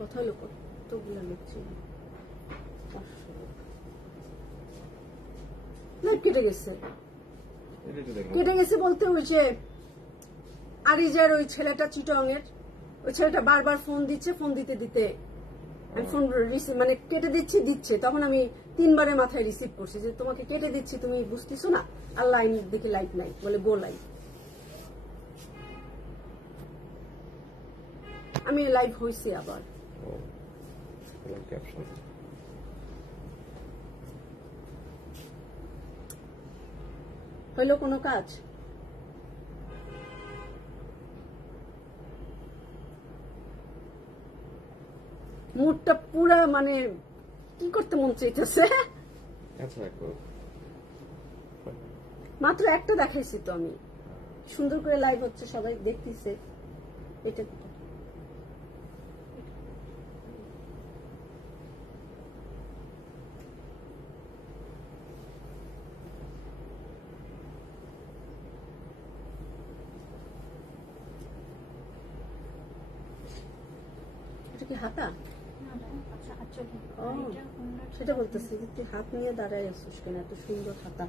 কথা হলো কতগুলো লিখছি না, কেটে গেছে বলতে ওই যে আরিজার ওই ছেলেটা চিটংয়ের ওই ছেলেটা বারবার ফোন দিচ্ছে, ফোন দিতে দিতে আমি ফোন রিসিভ মানে কেটে দিচ্ছে তখন আমি 3 বারের মাথায় রিসিভ করছি যে তোমাকে কেটে দিচ্ছি তুমি বুঝতেছো না, আর লাইন দেখে লাইট নাই বলে গো লাইভ। আমি লাইভ হয়েছি আবার হইলো কোনো কাজ? মুডটা পুরা মানে কি করতে মন চাইতেছে। মাত্র একটা দেখাইছি তো আমি, সুন্দর করে লাইভ হচ্ছে সবাই দেখতেছে। এটা কি হাতা? সেটা বলতেছি যে তুই হাত নিয়ে দাঁড়াই আসছিস কেন, এত সুন্দর হাতা।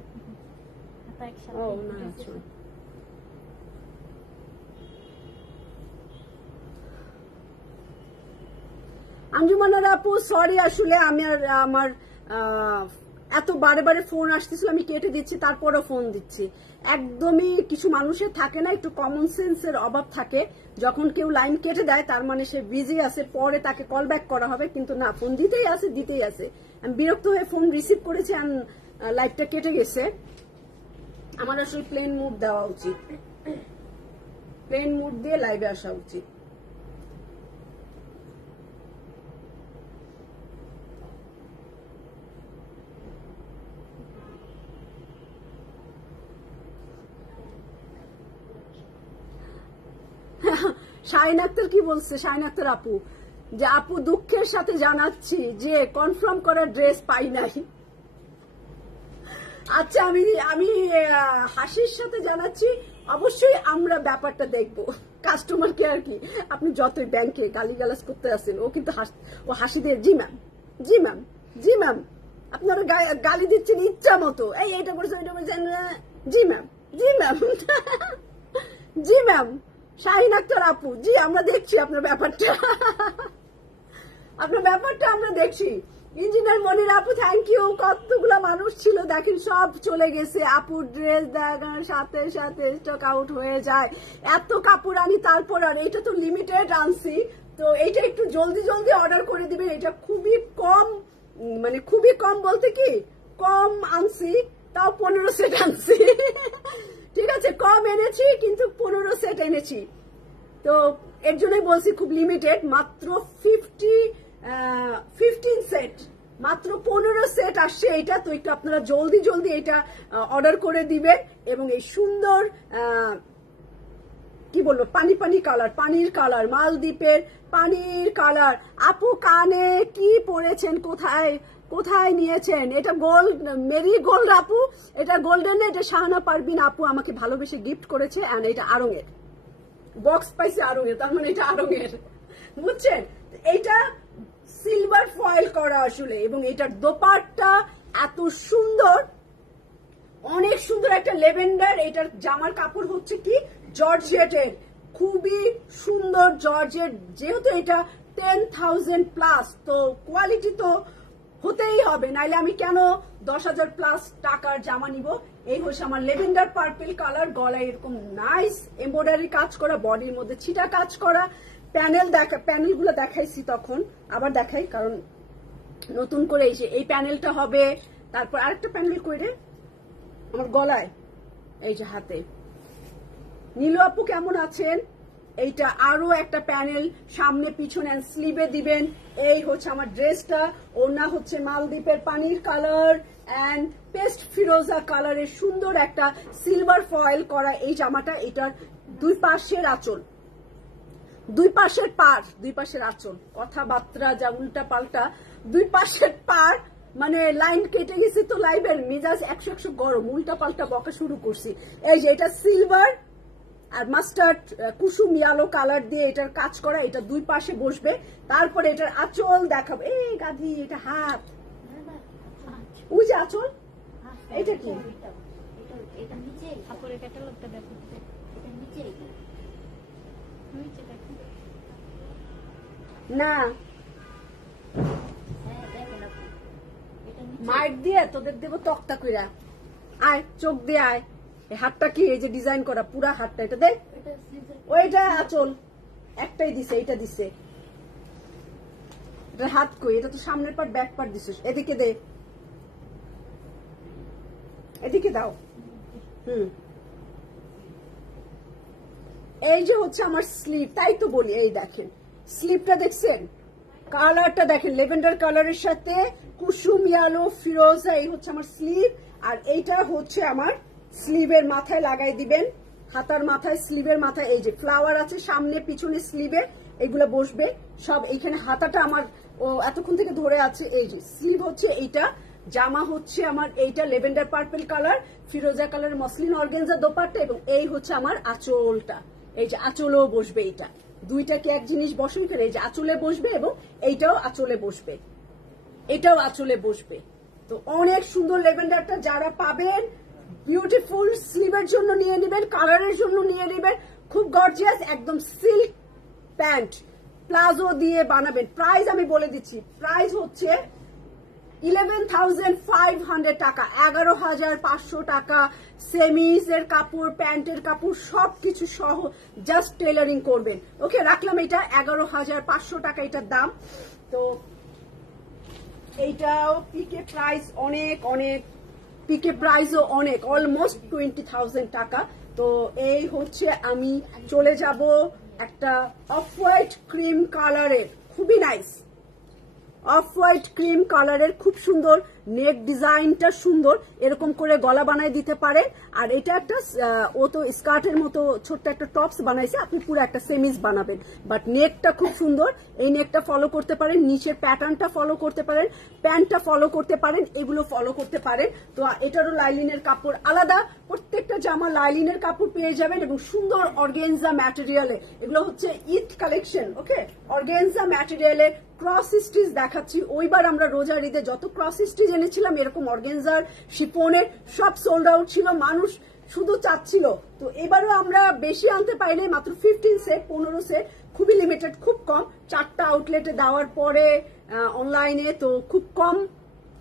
ও না আচ্ছা আঞ্জুমানের আপু সরি, আসলে আমি আর আমার এত বারে বারে ফোন আসতেছিল আমি কেটে দিচ্ছি, তারপরও ফোন দিচ্ছি। একদমই কিছু মানুষের থাকে না, একটু কমন সেন্সের অভাব থাকে, যখন কেউ লাইন কেটে দেয় তার মানে সে বিজি আছে, পরে তাকে কল ব্যাক করা হবে, কিন্তু না, ফোন দিতেই আছে। আমি বিরক্ত হয়ে ফোন রিসিভ করেছি আর লাইভটা কেটে গেছে। আমার আসলে প্লেন মুড দেওয়া উচিত, প্লেন মুড দিয়ে লাইভে আসা উচিত। শাহিন আক্তার কি বলছে? শাহিন আক্তার আপু যে আপু দুঃখের সাথে জানাচ্ছি যে কনফার্ম করা ড্রেস পাই নাই। আচ্ছা আমি হাসির সাথে জানাচ্ছি, অবশ্যই আমরা ব্যাপারটা দেখবো। কাস্টমার কেয়ার কি, আপনি যতই ব্যাংকে গালিগালাজ করতে আসেন ও কিন্তু ও হাসি দিয়ে জি ম্যাম জি ম্যাম জি ম্যাম, আপনারা গালি দিচ্ছেন ইচ্ছা মতো, এই এটা করছেন ওইটা করছেন, জি ম্যাম জি ম্যাম জি ম্যাম। শাহিন আক্তার আপু জি আমরা দেখছি আপনার ব্যাপারটা, আমরা দেখছি। ইঞ্জিনিয়ার মনির আপু থ্যাংক ইউ। কতগুলা মানুষ ছিল দেখেন, সব চলে গেছে। আপুর ড্রেস দেখার সাথে সাথে স্টক আউট হয়ে যায়। এত কাপড় আনি তারপর, আর এটা তো লিমিটেড আনছি, তো এইটা একটু জলদি অর্ডার করে দিবেন। এটা খুবই কম, মানে খুবই কম বলতে কি কম আনছি, তাও 15 সেট আনছি। ঠিক আছে, কম এনেছি কিন্তু 15 সেট এনেছি, তো এর জন্যই বলছি খুব লিমিটেড, মাত্র 15 সেট, মাত্র 15 সেট আসছে এইটা। তো একটু আপনারা জলদি এটা অর্ডার করে দিবেন। এবং এই সুন্দর কি বলবো পানি কালার, পানির কালার, মালদ্বীপের পানির কালার। আপু কানে কি পরেছেন, কোথায় নিয়েছেন? এটা গোল্ড, মেরি গোল্ড আপু, এটা গোল্ডেন, এটা শাহানা পারবিন আপু আমাকে ভালোবেসে গিফট করেছে। এন্ড এটা আড়ঙের বক্স পাইছে, আড়ঙের, তার মানে এটা আড়ঙের, বুঝছেন? এইটা সিলভার ফয়েল করা আসলে, এবং এটার দোপাট্টা এত সুন্দর, অনেক সুন্দর একটা লেভেন্ডার। এটার জামার কাপড় হচ্ছে কি জর্জেটের, খুবই সুন্দর জর্জেট। যেহেতু এটা 10,000 প্লাস, তো কোয়ালিটি তো হতেই হবে, নাইলে আমি কেন 10,000 প্লাস টাকার জামা নিব। এই হচ্ছে আমার লেভেন্ডার পার্পল কালার, গলায় এরকম নাইস এমব্রয়ডারি কাজ করা, বডির মধ্যে ছিটা কাজ করা। প্যানেলগুলো দেখাইছি তখন, আবার দেখাই, কারণ নতুন করে এই প্যানেলটা হবে। তারপর আরেকটা প্যানেল করে আমার গলায়, এই যে হাতে। নীলু আপু কেমন আছেন? এইটা আরো একটা প্যানেল, সামনে পিছনে স্লিভে দিবেন। এই হচ্ছে আমার ড্রেসটা, ওনা হচ্ছে মালদ্বীপের পানির কালার এন্ড পেস্ট ফিরোজা কালারের সুন্দর একটা সিলভার ফয়েল করা এই জামাটা। এটার দুই পাশের আঁচল, দুই পাশের আঁচল, কথাবার্তা যা উল্টা পাল্টা, দুই পাশের পার, মানে লাইন কেটে গেছে তো লাইভের মেজাজ 100 গরম, উল্টা পাল্টা বকা শুরু করছি। এই যে এটা সিলভার আর মাস্টার্ড কুসুম ইয়ালো কালার দিয়ে এটার কাজ করা, এটা দুই পাশে বসবে। তারপরে এটার আঁচল দেখাবো। এই গাধি, এটা হাত, ওই যে আঁচল, এটা কি না মাইট দিয়ে তোদের দেবো তক্তা কইরা। আয় চোখ দিয়ে আয়। এই হাতটা কি, এই যে ডিজাইন করা পুরা হাতটা, এটা দেখ। ওইটা আঁচল একটাই দিছে, এইটা দিছে। এটা হাত কই, এটা তো সামনের পার্ট ব্যাক পার্ট দিছিস। এদিকে দে, এদিকে দাও। এই যে হচ্ছে আমার স্লিভ, তাই তো বলি। এই দেখেন স্লিভটা দেখছেন, কালারটা দেখেন, লেভেন্ডার কালারের সাথে কুসুম ইয়ালো ফিরোজা। এই হচ্ছে আমার স্লিভ। আর এইটা হচ্ছে আমার স্লিভের মাথায় লাগাই দিবেন, হাতার মাথায়, স্লিভের মাথায়। এই যে ফ্লাওয়ার আছে সামনে পিছনে স্লিভে, এগুলো বসবে সব। এইখানে হাতাটা আমার এতক্ষণ থেকে ধরে আছে। এই যে স্লিভ হচ্ছে এইটা, জামা হচ্ছে আমার এইটা লেভেন্ডার পার্পল কালার, ফিরোজা কালার মসলিন অর্গানজা দোপাট্টা, এবং এই হচ্ছে আমার আঁচলটা। এই যে আঁচলেও বসবে, এইটা দুইটা কি এক জিনিস বসবে করে। এই যে আঁচলে বসবে এবং এইটাও আঁচলে বসবে, এটাও আঁচলে বসবে। তো অনেক সুন্দর লেভেন্ডারটা যারা পাবেন, বিউটিফুল স্লিভের জন্য নিয়ে নেবেন, কালারের জন্য নিয়ে নেবেন, খুব গর্জিয়াস একদম সিল্ক প্যান্ট প্লাজো দিয়ে বানাবেন। প্রাইস আমি বলে দিচ্ছি, প্রাইস হচ্ছে 11,500 টাকা, 11,500 টাকা। সেমিজ এর কাপড়, প্যান্টের কাপড় সবকিছু সহ জাস্ট টেলারিং করবেন। ওকে, রাখলাম এটা 11,500 টাকা এটার দাম। তো এইটাও পিকে প্রাইস অনেক অনেক, পিকে প্রাইসও অনেক, অলমোস্ট 20,000 টাকা। তো এই হচ্ছে আমি চলে যাব একটা অফ হোয়াইট ক্রিম কালারের, খুবই নাইস অফ হোয়াইট ক্রিম কালারের, খুব সুন্দর নেক ডিজাইনটা সুন্দর, এরকম করে গলা বানায় দিতে পারেন। আর এটা একটা ও তো স্কার্টের মতো ছোট্ট একটা টপস বানাইছে, আপনি পুরো একটা সেমিজ বানাবেন, বাট নেকটা খুব সুন্দর। এই নেকটা ফলো করতে পারেন, নিচের প্যাটার্নটা ফলো করতে পারেন, প্যান্টটা ফলো করতে পারেন, এগুলো ফলো করতে পারেন। তো এটারও লাইলিনের কাপড় আলাদা, প্রত্যেকটা জামা লাইলিনের কাপড় পেয়ে যাবেন এবং সুন্দর অর্গেনজা ম্যাটেরিয়ালে। এগুলো হচ্ছে ঈদ কালেকশন। ওকে, অর্গেনজা ম্যাটেরিয়ালে ক্রস স্টিচ দেখাচ্ছি। ওইবার আমরা রোজার ঈদে যত ক্রস স্টিচ এনেছিলাম এরকম অর্গেনজার শিফনের, সব সোল্ড আউট ছিল, মানুষ শুধু চাচ্ছিল। তো এবারও আমরা বেশি আনতে পাইনি, মাত্র 15 সেট 15 সেট, খুবই লিমিটেড, খুব কম। 4টা আউটলেটে দেওয়ার পরে অনলাইনে তো খুব কম,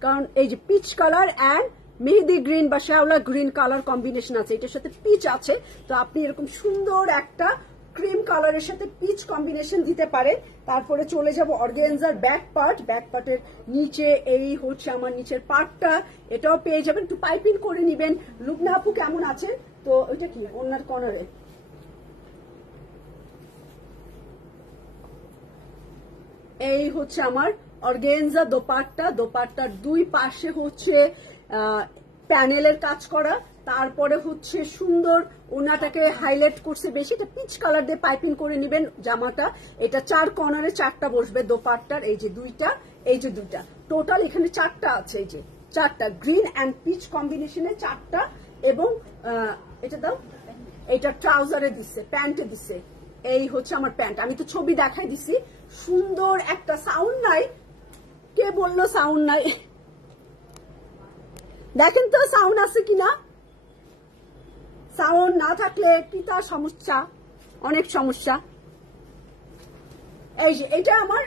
কারণ এই যে peach colour and Mehedi green বা শ্যাওলা গ্রিন কালার কম্বিনেশন আছে, এটার সাথে পিচ আছে। তো আপনি এরকম সুন্দর একটা ক্রিম কালারের সাথে পিচ কম্বিনেশন দিতে পারেন। তারপরে চলে যাব অর্গানজার ব্যাক পার্ট, ব্যাক পার্টের নিচে এই হচ্ছে আমার নিচের পার্টটা, এটাও পেয়ে যাবেন। একটু পাইপিং করে নিবেন। লুবনা আপু কেমন আছেন? তো ওইটা কি ওনার কর্নারে, এই হচ্ছে আমার অর্গানজা দোপাট্টা, দোপাট্টার দুই পাশে হচ্ছে প্যানেলের কাজ করা, তারপরে হচ্ছে সুন্দর ওনাটাকে হাইলাইট করছে বেশি, এটা পিচ কালার দিয়ে পাইপিং করে নেবেন জামাটা। এটা 4 কর্নারে 4টা বসবে দোপাট্টার, এই যে দুইটা, এই যে দুইটা, টোটাল এখানে 4টা আছে, এই যে 4টা গ্রিন অ্যান্ড পিচ কম্বিনেশনে 4টা। এবং এটা দাও, এটা ট্রাউজারে দিচ্ছে, প্যান্টে দিচ্ছে। এই হচ্ছে আমার প্যান্ট, আমি তো ছবি দেখাই দিছি। সুন্দর একটা, সাউন্ড নাই, কে বললো সাউন্ড নাই? দেখেন তো সাউন্ড আছে কিনা। সাউন্ড না থাকলে কি তার সমস্যা, অনেক সমস্যা। এই যে এটা আমার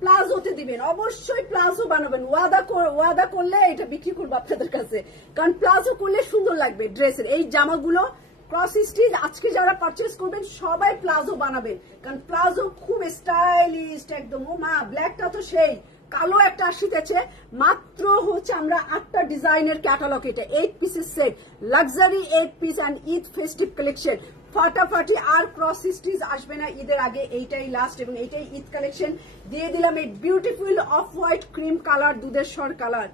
প্লাজোতে দিবেন, অবশ্যই প্লাজো বানাবেন। ওয়াদা করলে এটা বিক্রি করবো আপনাদের কাছে, কারণ প্লাজো করলে সুন্দর লাগবে ড্রেসের। এই জামাগুলো ক্রস স্টিচ আজকে যারা পারচেস করবেন সবাই প্লাজো বানাবেন, কারণ প্লাজো খুব স্টাইলিশ একদম। ও মা, ব্ল্যাকটা তো সেই, কালো একটা আসিতেছে। মাত্র হচ্ছে আমরা 8টা ডিজাইনের ক্যাটালগ, এটা 8 পিসের set, luxury 8 piece and Eid festive collection. ফাটাফাটি আর ক্রস স্টিচ আসবে না ঈদের আগে, এইটাই লাস্ট এবং এইটাই ঈদ কালেকশন। দিয়ে দিলাম এই beautiful of white cream colour, দুধের স্বর কালার,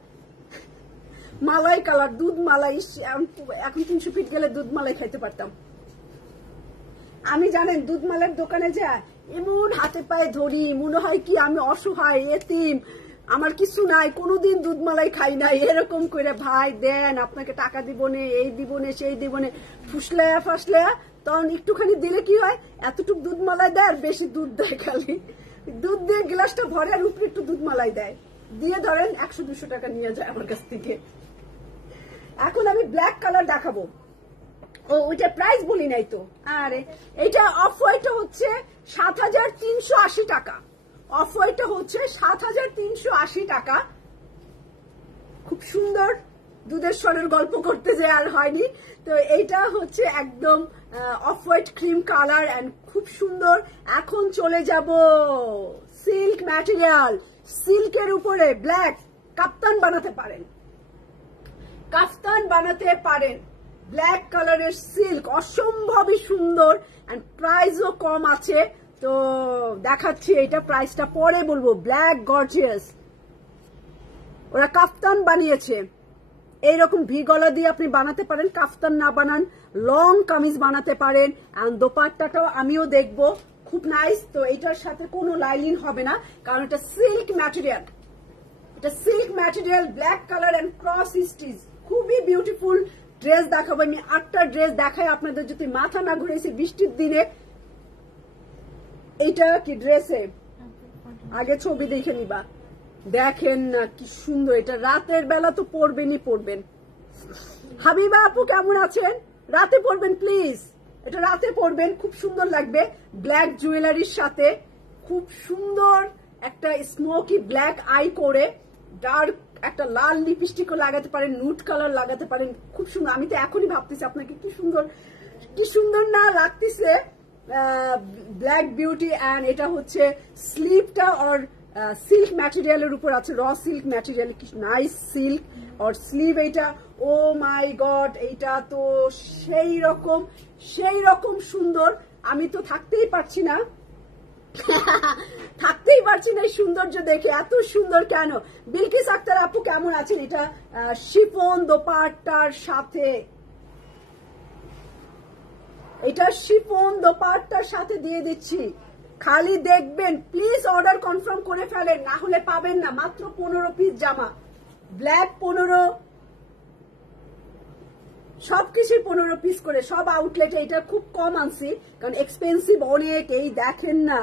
মালাই কালার, দুধ মালাই। এখন 300 ফিট গেলে দুধ মালাই খাইতে পারতাম আমি। জানেন দুধ মালের দোকানে যায় এমন হাতে পায়ে ধরি, মনে হয় কি আমি অসহায় এতিম, আমার কিছু নাই, কোনোদিন দুধ মালাই খাই নাই। এরকম করে ভাই দেন, আপনাকে টাকা দিব নে, এই দিব নে, সেই দিব নে, ফুসলায়া ফাসলায়া তখন একটুখানি দিলে কি হয়, এতটুকু দুধ মালাই দেয় আর বেশি দুধ দেয়, খালি দুধ দিয়ে গ্লাসটা ভরে আর উপরে একটু দুধ মালাই দেয়, দিয়ে ধরেন 100-200 টাকা নিয়ে যায় আমার কাছ থেকে। এখন আমি ব্ল্যাক কালার দেখাবো। ও ওইটা প্রাইস বলি নাই তো। আরে এইটা অফ হোয়াইটটা হচ্ছে 7380 টাকা। অফ হোয়াইটটা হচ্ছে 7380 টাকা। খুব সুন্দর, দুধের স্বরের গল্প করতে যে আর হয়নি। তো এইটা হচ্ছে একদম off white cream colour and খুব সুন্দর। এখন চলে যাব সিল্ক ম্যাটেরিয়াল, সিল্কের উপরে ব্ল্যাক কাপ্তান বানাতে পারেন, কাফতান বানাতে পারেন। ব্ল্যাক কালারের সিল্ক অসম্ভবই সুন্দর এন্ড প্রাইসও কম আছে। তো দেখাচ্ছি, এটা প্রাইসটা পরে বলবো। ব্ল্যাক গর্জিয়াস, ওরা কাফতান বানিয়েছে। এইরকম ভি গলা দিয়ে আপনি বানাতে পারেন, কাফতান না বানান লং কামিজ বানাতে পারেন। এন্ড দোপাট্টাটাও আমিও দেখবো, খুব নাইস। তো এটার সাথে কোনো লাইলিন হবে না, কারণ এটা সিল্ক ম্যাটেরিয়াল। এটা silk material, black colour and cross stitch, খুবই বিউটিফুল। ড্রেস দেখাবো আমি 8টা ড্রেস দেখাই আপনাদের, যদি মাথা না ঘুরেছে বৃষ্টির দিনে। এইটা কি ড্রেসে, আগে ছবি দেখে নিবা, দেখেন না কি সুন্দর। এটা রাতের বেলা তো পরবেনই পরবেন। হাবিবা আপু কেমন আছেন? রাতে পরবেন প্লিজ, এটা রাতে পরবেন, খুব সুন্দর লাগবে। ব্ল্যাক জুয়েলারির সাথে খুব সুন্দর একটা স্মোকি ব্ল্যাক আই করে, ডার্ক একটা লাল লিপস্টিকও লাগাতে পারেন, নুট কালার লাগাতে পারেন, খুব সুন্দর। আমি তো এখনই ভাবতেছি আপনাকে কি সুন্দর, কি সুন্দর না লাগতেছে। Black beauty. এন্ড এটা হচ্ছে স্লিভটা আর সিল্ক ম্যাটেরিয়ালের উপর আছে, র সিল্ক ম্যাটেরিয়াল, কি নাইস সিল্ক আর স্লিভ। এইটা ও মাই গড, এইটা তো সেই রকম সুন্দর। আমি তো থাকতেই পারছি না এই সৌন্দর্য দেখে। এত সুন্দর কেন? বিলকিস আক্তার আপু কেমন আছেন? এটা শিফন দোপাট্টার সাথে, এটা শিফন দোপাট্টার সাথে দিয়ে দিচ্ছি। খালি দেখবেন, প্লিজ অর্ডার কনফার্ম করে ফেলেন, না হলে পাবেন না। মাত্র 15 পিস জামা, ব্ল্যাক 15, সবকিছু 15 পিস করে, সব আউটলেটে। এটা খুব কম আনছি কারণ এক্সপেন্সিভ অনেক। এই দেখেন না,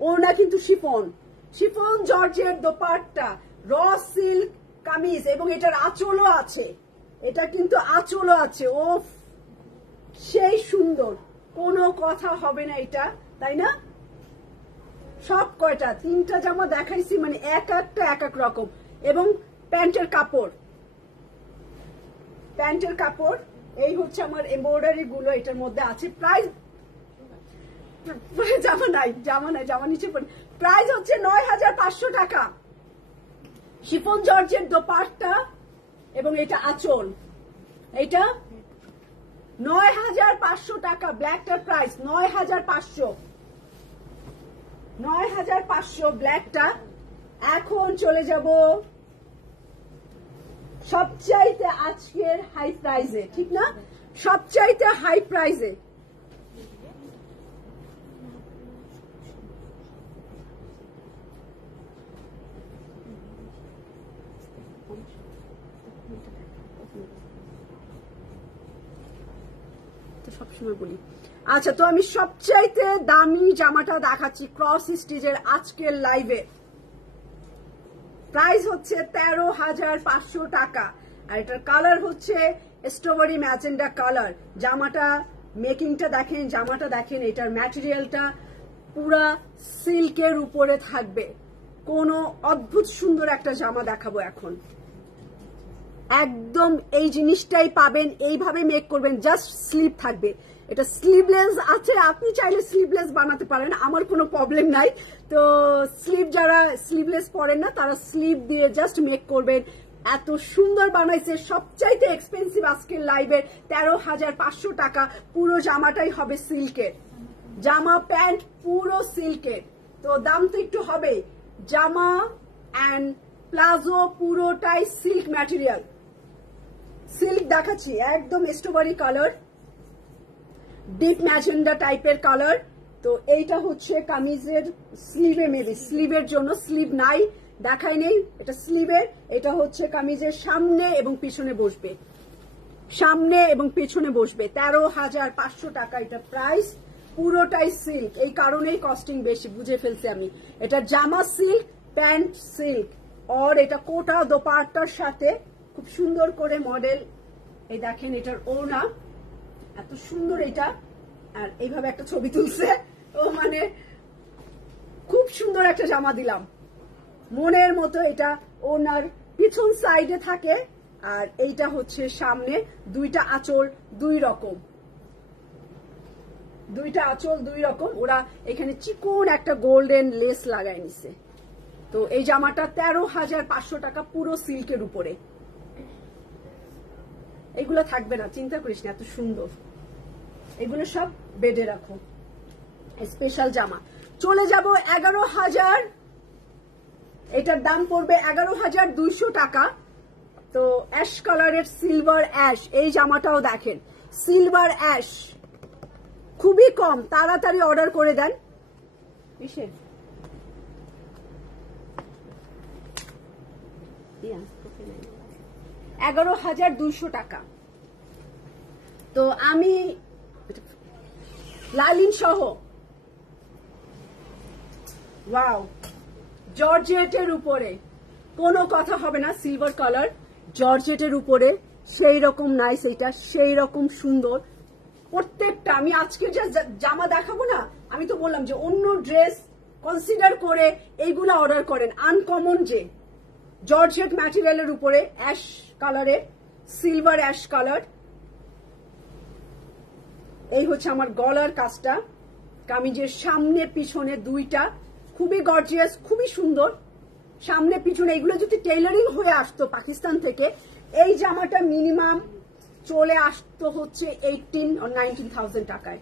ওনা কিন্তু শিফন, শিফন জর্জের দোপাট্টা, র সিল্ক কামিজ, এবং এটার আঁচলও আছে। এটা কিন্তু আঁচলও আছে। ও সেই সুন্দর, কোনো কথা হবে না এটা, তাই না? সব কয়টা 3টা জামা দেখাইছি, মানে এক এক রকম। এবং প্যান্টের কাপড়, প্যান্টের কাপড় এই হচ্ছে আমার এমব্রয়ডারি গুলো এটার মধ্যে আছে। প্রাইস জামা নাই, জামা নিচে পড়ে। প্রাইস হচ্ছে 9500 টাকা। শিফন জর্জের দোপাট্টা এবং এটা আঁচল, এটা 9500 টাকা। ব্ল্যাকটার প্রাইস 9500 ব্ল্যাকটা। এখন চলে যাব সবচাইতে আজকের হাই প্রাইজে, ঠিক না? সবচাইতে হাই প্রাইজে সবসময় বলি। আচ্ছা, তো আমি সবচাইতে দামি জামাটা দেখাচ্ছি ক্রস স্টিচের আজকের লাইভে। প্রাইস হচ্ছে 13,500 টাকা। আর এটার কালার হচ্ছে স্ট্রবেরি ম্যাজেন্ডা কালার। জামাটা মেকিংটা দেখেন, জামাটা দেখেন, এটার ম্যাটেরিয়ালটা পুরা সিল্কের উপরে থাকবে। কোনো অদ্ভুত সুন্দর একটা জামা দেখাবো এখন। একদম এই জিনিসটাই পাবেন, এইভাবে মেক করবেন, জাস্ট স্লিভ থাকবে। এটা স্লিভলেস আছে, আপনি চাইলে স্লিভলেস বানাতে পারেন, আমার কোনো প্রবলেম নাই। তো স্লিভ যারা স্লিভলেস পরেন না তারা স্লিভ দিয়ে জাস্ট মেক করবেন। এত সুন্দর বানাইছে। সবচাইতে এক্সপেন্সিভ আজকের লাইভের 13,500 টাকা। পুরো জামাটাই হবে সিল্কের, জামা প্যান্ট পুরো সিল্কের। তো দাম তো একটু হবে। জামা অ্যান্ড প্লাজো পুরোটাই সিল্ক ম্যাটেরিয়াল। সিল্ক দেখাচ্ছি, একদম স্ট্রবেরি কালার, ডিপ ম্যাজেন্ডা টাইপের কালার। তো এইটা হচ্ছে কামিজের স্লিভে, মেবি স্লিভের জন্য, স্লিভ নাই দেখাই নেই, এটা স্লিভের। এটা হচ্ছে কামিজের সামনে এবং পিছনে বসবে। সামনে এবং পেছনে বসবে। 13,500 টাকা এটা প্রাইস, পুরোটাই সিল্ক, এই কারণেই কস্টিং বেশি, বুঝে ফেলছি আমি। এটা জামা সিল্ক, প্যান্ট সিল্ক, আর এটা কোটা দোপাট্টার সাথে খুব সুন্দর করে মডেল। এই দেখেন এটার ওড়না এত সুন্দর, এটা আর এইভাবে একটা ছবি তুলছে, ও মানে খুব সুন্দর একটা জামা দিলাম মনের মতো। এটা ওনার পিছন সাইডে থাকে, আর এইটা হচ্ছে সামনে। দুইটা আঁচল দুই রকম, দুইটা আঁচল দুই রকম। ওরা এখানে চিকন একটা গোল্ডেন লেস লাগাই নিছে। তো এই জামাটা 13,500 টাকা, পুরো সিল্কের উপরে। এগুলো থাকবে না, চিন্তা করিস না, এত সুন্দর। এগুলো সব বেডে রাখো, স্পেশাল জামা। চলে যাব 11,000, এটার দাম পড়বে 11,200 টাকা। তো অ্যাশ কালারের সিলভার অ্যাশ, এই জামাটাও দেখেন সিলভার অ্যাশ, খুবই কম, তাড়াতাড়ি অর্ডার করে দেন। 11,200 টাকা। তো আমি লাইলিন সহ, ওয়াও, জর্জেটের উপরে কোনো কথা হবে না, সিলভার কালার জর্জেটের উপরে, সেই রকম নাইস, এটা সেই রকম সুন্দর প্রত্যেকটা। আমি আজকে যে জামা দেখাবো না, আমি তো বললাম যে অন্য ড্রেস কনসিডার করে এইগুলা অর্ডার করেন। আনকমন যে জর্জেট ম্যাটেরিয়ালের উপরে অ্যাশ কালারের, সিলভার অ্যাশ কালার। এই হচ্ছে আমার গলার কাজটা, কামিজের সামনে পিছনে দুইটা, খুবই গর্জিয়াস, খুবই সুন্দর। সামনে পিছনে এগুলো যদি টেইলারিং হয়ে আসতো পাকিস্তান থেকে, এই জামাটা মিনিমাম চলে আসতো হচ্ছে 18 or 19,000 টাকায়।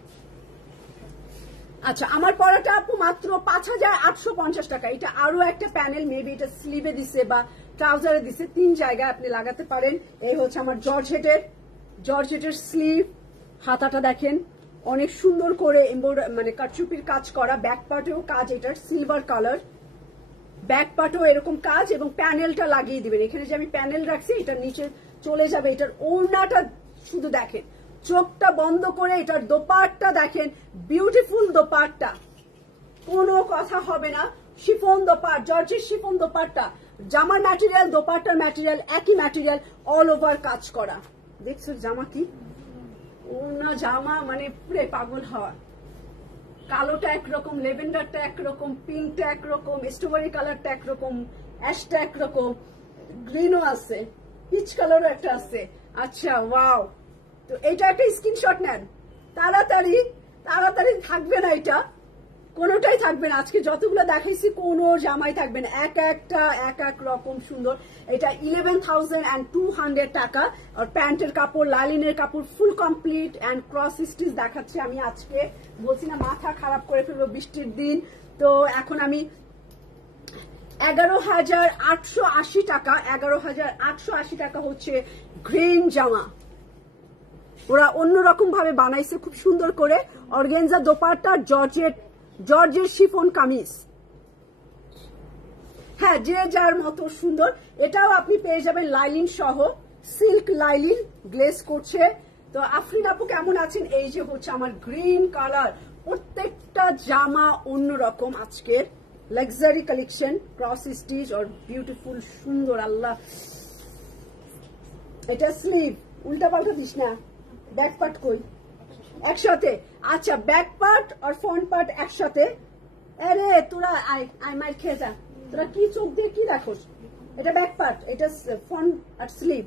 আচ্ছা, আমার পরাটা আপু মাত্র 5,850 টাকা। এটা আরো একটা প্যানেল, মেবি এটা স্লিভে দিছে বা ট্রাউজারে দিছে, 3 জায়গায় আপনি লাগাতে পারেন। এই হচ্ছে আমার জর্জেটের স্লিভ, হাতাটা দেখেন অনেক সুন্দর করে মানে কাটচুপির কাজ করা, ব্যাক পার্টেও কাজ, এটার সিলভার কালার, ব্যাক পার্টেও এরকম কাজ, এবং প্যানেলটা লাগিয়ে দিবেন। এখানে যে আমি প্যানেল রাখছি, এটার নিচে চলে যাবে। এটার ওড়নাটা শুধু দেখেন, চোখটা বন্ধ করে, এটার দোপাট্টা দেখেন, বিউটিফুল দোপাট্টা, কোনো কথা হবে না। শিফন দোপাট্টা, জর্জের শিফন দোপাট্টা, জামার ম্যাটেরিয়াল, দোপাট্টার ম্যাটেরিয়াল একই ম্যাটেরিয়াল, অল ওভার কাজ করা। দেখছো জামা কি ওড়না, জামা মানে পুরো পাগল হওয়া। কালোটা একরকম, লেভেন্ডারটা একরকম, পিঙ্কটা একরকম, স্ট্রবেরি কালারটা একরকম, অ্যাশটা একরকম, গ্রিনও আছে, পিচ কালারও একটা আছে। আচ্ছা, ওয়াও। তো এটা একটা স্ক্রিনশট নেন, তাড়াতাড়ি তাড়াতাড়ি, থাকবে না এটা, কোনোটাই থাকবে না। আজকে যতগুলো দেখাইছি কোনো জামাই থাকবে না, এক একটা এক এক রকম সুন্দর। এটা 11,200 টাকা। আর প্যান্টের কাপড়, লাইলিনের কাপড়, full complete and cross stitch দেখাচ্ছি আমি আজকে। বলছি না মাথা খারাপ করে ফেলবো বৃষ্টির দিন। তো এখন আমি 11,880 টাকা, 11,880 টাকা হচ্ছে গ্রিন জামা। ওরা অন্যরকম ভাবে বানাইছে, খুব সুন্দর করে। অর্গানজা দোপাট্টা, জর্জের শিফন কামিজ। হ্যাঁ, যে যার মতো সুন্দর। এটাও আপনি পেয়ে যাবেন লাইলিন সহ, সিল্ক লাইলিন, গ্লেজ করছে। তো আফরিন আপু কেমন আছেন? এই যে হচ্ছে আমার গ্রিন কালার, প্রত্যেকটা জামা অন্যরকম আজকের লাক্সারি কালেকশন, ক্রস স্টিচ আর বিউটিফুল সুন্দর। আল্লাহ, এটা স্লিভ, উল্টা পাল্টা দিস না। ব্যাক পার্ট কই? একসাথে। আচ্ছা, ব্যাক পার্ট আর ফ্রন্ট পার্ট একসাথে। আরে তোরা আই মার খেয়ে যা, তোরা কি চোখ দিয়ে কি দেখোস? এটা ব্যাক পার্ট, এটা ফ্রন্ট আর স্লিভ।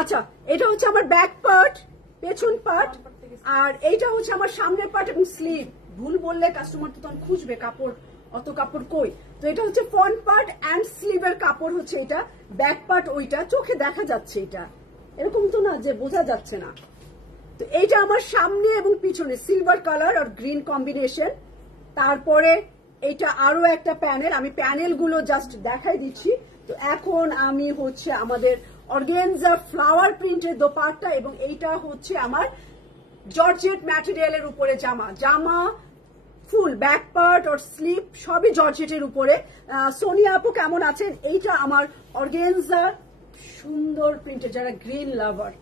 আচ্ছা, এটা হচ্ছে আমার ব্যাক পার্ট, পেছন পার্ট, আর এইটা হচ্ছে আমার সামনের পার্ট এবং স্লিভ। ভুল বললে কাস্টমার তো তখন খুঁজবে কাপড়, অত কাপড় কই। তো এটা হচ্ছে ফ্রন্ট পার্ট অ্যান্ড স্লিভের কাপড় হচ্ছে এটা, ব্যাক পার্ট ওইটা, চোখে দেখা যাচ্ছে, এটা এরকম তো না যে বোঝা যাচ্ছে না। তো এইটা আমার সামনে এবং পিছনে সিলভার কালার আর গ্রিন কম্বিনেশন। তারপরে এইটা আরো একটা প্যানেল, আমি প্যানেলগুলো জাস্ট দেখাই দিচ্ছি। তো এখন আমি হচ্ছে আমাদের অর্গানজা ফ্লাওয়ার প্রিন্টের দোপাট্টা, এবং এইটা হচ্ছে আমার জর্জেট ম্যাটেরিয়ালের উপরে জামা ফুল ব্যাক পার্ট আর স্লিভ সবই জর্জেটের উপরে। সোনিয়া আপু কেমন আছেন? এইটা আমার অর্গানজা সুন্দর প্রিন্টের, যারা গ্রিন লাভার,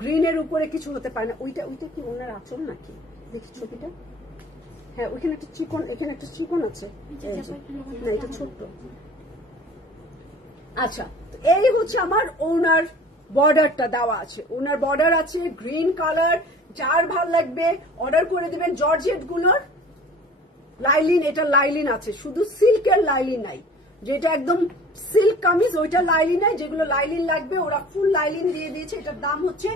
গ্রিনের উপরে কিছু হতে পারে না। ওইটা ওইটা কি ওনার আঁচল নাকি? দেখি ছবিটা। হ্যাঁ, ওইখানে একটা চিকন, এখানে একটা চিকন আছে। না, এটা ছোট্ট। আচ্ছা, এই হচ্ছে আমার ওনার বর্ডারটা দেওয়া আছে। ওনার বর্ডার আছে গ্রিন কালার। যার ভাল লাগবে অর্ডার করে দিবেন। জর্জেট গুলোর লাইলিন, এটা লাইলিন আছে, শুধু সিল্কের লাইলিন নাই। যেটা একদম সিল্ক কামিজ ওইটা লাইলিন নাই। যেগুলো লাইলিন লাগবে ওরা ফুল লাইলিন দিয়ে দিয়েছে। এটার দাম হচ্ছে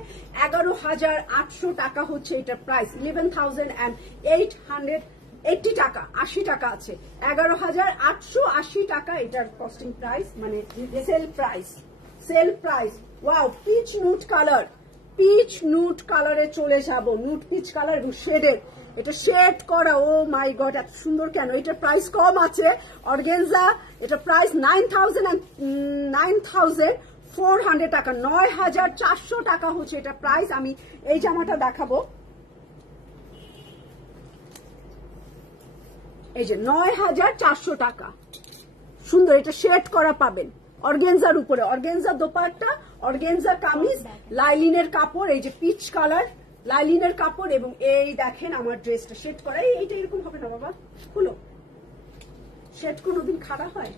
11,800 টাকা হচ্ছে এটার প্রাইস। 11,880 টাকা, 80 টাকা আছে। 11,880 টাকা এটার কস্টিং প্রাইস, মানে sale price. Sale price. Wow, peach nude colour, peach nude কালারে চলে যাব। নুট পিচ কালার এবং শেডের, এটা শেড করা। ও মাই গড, এত সুন্দর কেন? এটার প্রাইস কম আছে। অর্গেনজা, এটা প্রাইস 9,400 টাকা, 9,400 টাকা হচ্ছে এটা প্রাইস। আমি এই জামাটা দেখাবো। এই যে 9,400 টাকা, সুন্দর। এটা শেড করা পাবেন অর্গেনজার উপরে। অর্গেনজা দোপাট্টা, অর্গেনজা কামিজ, লাইলিনের কাপড়। এই যে পিচ কালার লাইলিনের কাপড়। এবং এই দেখেন আমার ড্রেসটা শেড করা। এইটা এরকম হবে না বাবা, খুলো। শেড কোনোদিন খাড়া হয়?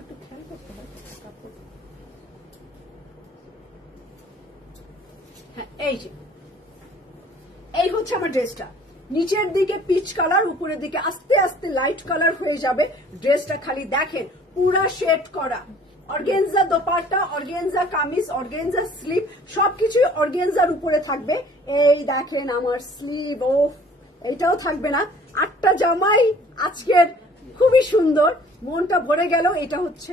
একটু খেয়াল করতে হয় কাপড়। হ্যাঁ, এই যে এই হচ্ছে আমার ড্রেসটা। নিচের দিকে পিচ কালার, উপরের দিকে আস্তে আস্তে লাইট কালার হয়ে যাবে। ড্রেসটা খালি দেখেন, পুরা শেড করা। Organza dupatta, organza kameez, organza sleeve, সবকিছু অর্গেনজার উপরে থাকবে। এই দেখেন আমার স্লিভ। ও, এইটাও থাকবে না? 8টা জামাই আজকের খুবই সুন্দর, মনটা ভরে গেল। এটা হচ্ছে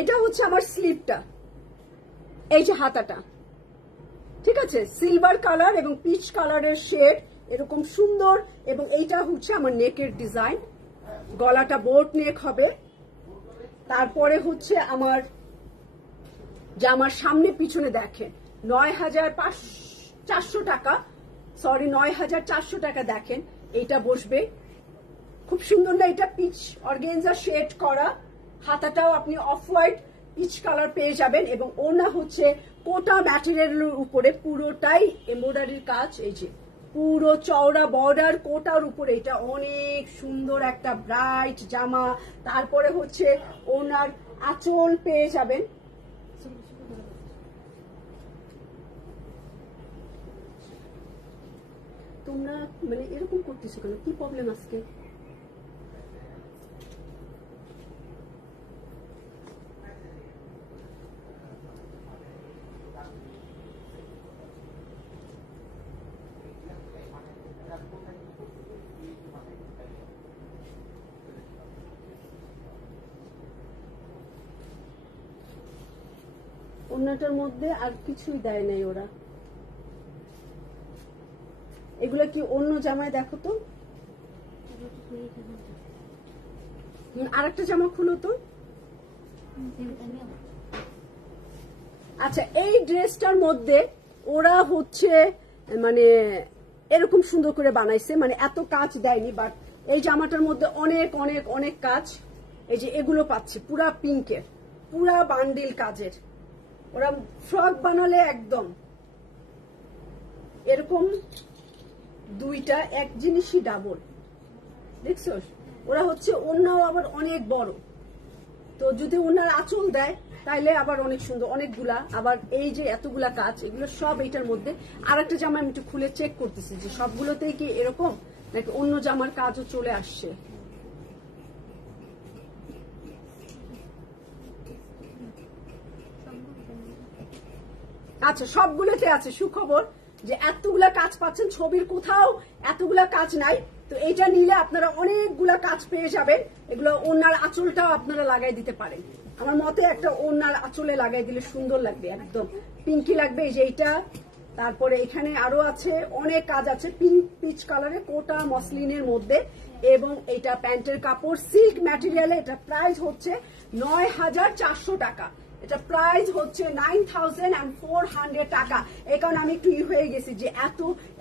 এটা হচ্ছে আমার স্লিভটা। এই যে হাতাটা, ঠিক আছে, সিলভার কালার এবং পিচ কালারের শেড, এরকম সুন্দর। এবং এইটা হচ্ছে আমার নেকের ডিজাইন। গলাটা বোট নেক হবে। তারপরে হচ্ছে আমার জামার সামনে পিছনে দেখেন 9,400 টাকা, সরি 9,400 টাকা। দেখেন এইটা বসবে খুব সুন্দর না? এটা পিচ অর্গেনজা শেড করা। হাতাটাও আপনি অফ হোয়াইট পিচ কালার পেয়ে যাবেন। এবং ওনা হচ্ছে কোটা ম্যাটেরিয়ালের উপরে, পুরোটাই এমব্রয়ডারির কাজ। এই যে পুরো চওড়া বর্ডার কোটার উপরে। এটা অনেক সুন্দর একটা ব্রাইট জামা। তারপরে হচ্ছে ওনার আঁচল পেয়ে যাবেন। তোমরা মানে এরকম করতেছো কেন? কি প্রবলেম আজকে? অন্যটার মধ্যে আর কিছুই দেয় নাই ওরা। এগুলা কি অন্য জামায়? দেখো তো, আরেকটা জামা খুলো তো। আচ্ছা, এই ড্রেসটার মধ্যে ওরা হচ্ছে মানে এরকম সুন্দর করে বানাইছে, মানে এত কাজ দেয়নি। বাট এই জামাটার মধ্যে অনেক অনেক অনেক কাজ। এই যে এগুলো পাচ্ছে পুরা পিঙ্কের, পুরা বান্ডিল কাজের। ওরা ফ্রক বানালে একদম এরকম দুইটা এক জিনিসই ডাবল, দেখছো? ওরা হচ্ছে ওনাও আবার অনেক বড়, তো যদি ওনার আঁচল দেয় তাইলে আবার অনেক সুন্দর অনেকগুলা। আবার এই যে এতগুলা কাজ, এগুলো সব এইটার মধ্যে। আর একটা জামা আমি একটু খুলে চেক করতেছি যে সবগুলোতেই কি এরকম নাকি অন্য জামার কাজও চলে আসছে। আচ্ছা, সবগুলোতে আছে। সুখবর যে এতগুলা কাজ পাচ্ছেন। ছবির কোথাও এতগুলা কাজ নাই। তো এইটা নিলে আপনারা অনেকগুলা কাজ পেয়ে যাবেন। এগুলো ওনার আঁচলটাও আপনারা লাগাই দিতে পারেন। আমার মতে একটা ওনার আঁচলে লাগাই দিলে সুন্দর লাগবে, একদম পিঙ্কি লাগবে। এই যে এইটা তারপরে এখানে আরো আছে অনেক কাজ আছে, পিঙ্ক পিচ কালারে কোটা মসলিনের মধ্যে, এবং এটা প্যান্টের কাপড় সিল্ক ম্যাটেরিয়ালে। এটা প্রাইস হচ্ছে ৯,৪০০ টাকা। এটা প্রাইস হচ্ছে 9,400 টাকা। এই কারণে আমি একটু হয়ে গেছি যে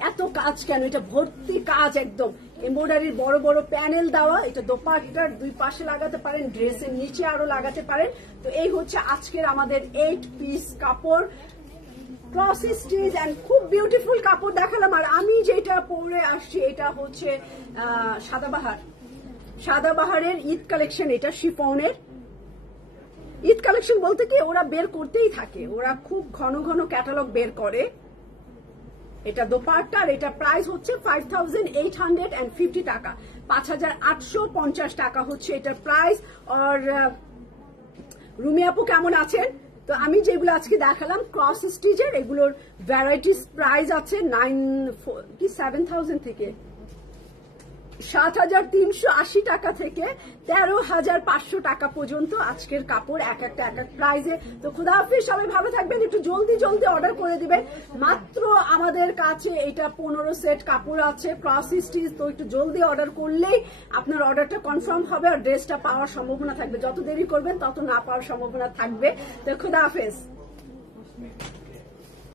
এত কাজ কেন, এটা ভর্তি কাজ, একদম এমব্রয়ডারির বড় বড় প্যানেল দেওয়া। এটা দোপাট্টার দুই পাশে লাগাতে পারেন, ড্রেসের নিচে আরো লাগাতে পারেন। তো এই হচ্ছে আজকের আমাদের 8 পিস কাপড়, ক্রস স্টিচ এন্ড খুব বিউটিফুল কাপড় দেখালাম। আর আমি যেটা পরে আসছি এটা হচ্ছে সাদাবাহারের ঈদ কালেকশন। এটা শিফনের ঈদ কালেকশন বলতে কি ওরা বের করতেই থাকে, ওরা খুব ঘন ঘন ক্যাটালগ বের করে। এটা দোপাট্টার, এটা প্রাইস হচ্ছে 5,850 টাকা, 5,850 টাকা হচ্ছে এটার প্রাইস। আর রুমি আপু কেমন আছেন? তো আমি যেগুলো আজকে দেখালাম ক্রস স্টিচের, এগুলোর ভ্যারাইটিস প্রাইস আছে 7,000 থেকে 7,380 টাকা থেকে 13,500 টাকা পর্যন্ত আজকের কাপড় এক একটা প্রাইজে। তো খুদা হাফেজ, সবাই ভালো থাকবেন, একটু জলদি অর্ডার করে দিবেন। মাত্র আমাদের কাছে এটা 15 সেট কাপড় আছে ক্রস স্টিচ, তো একটু জলদি অর্ডার করলেই আপনার অর্ডারটা কনফার্ম হবে আর ড্রেসটা পাওয়ার সম্ভাবনা থাকবে। যত দেরি করবেন তত না পাওয়ার সম্ভাবনা থাকবে। তো খুদা হাফেজ।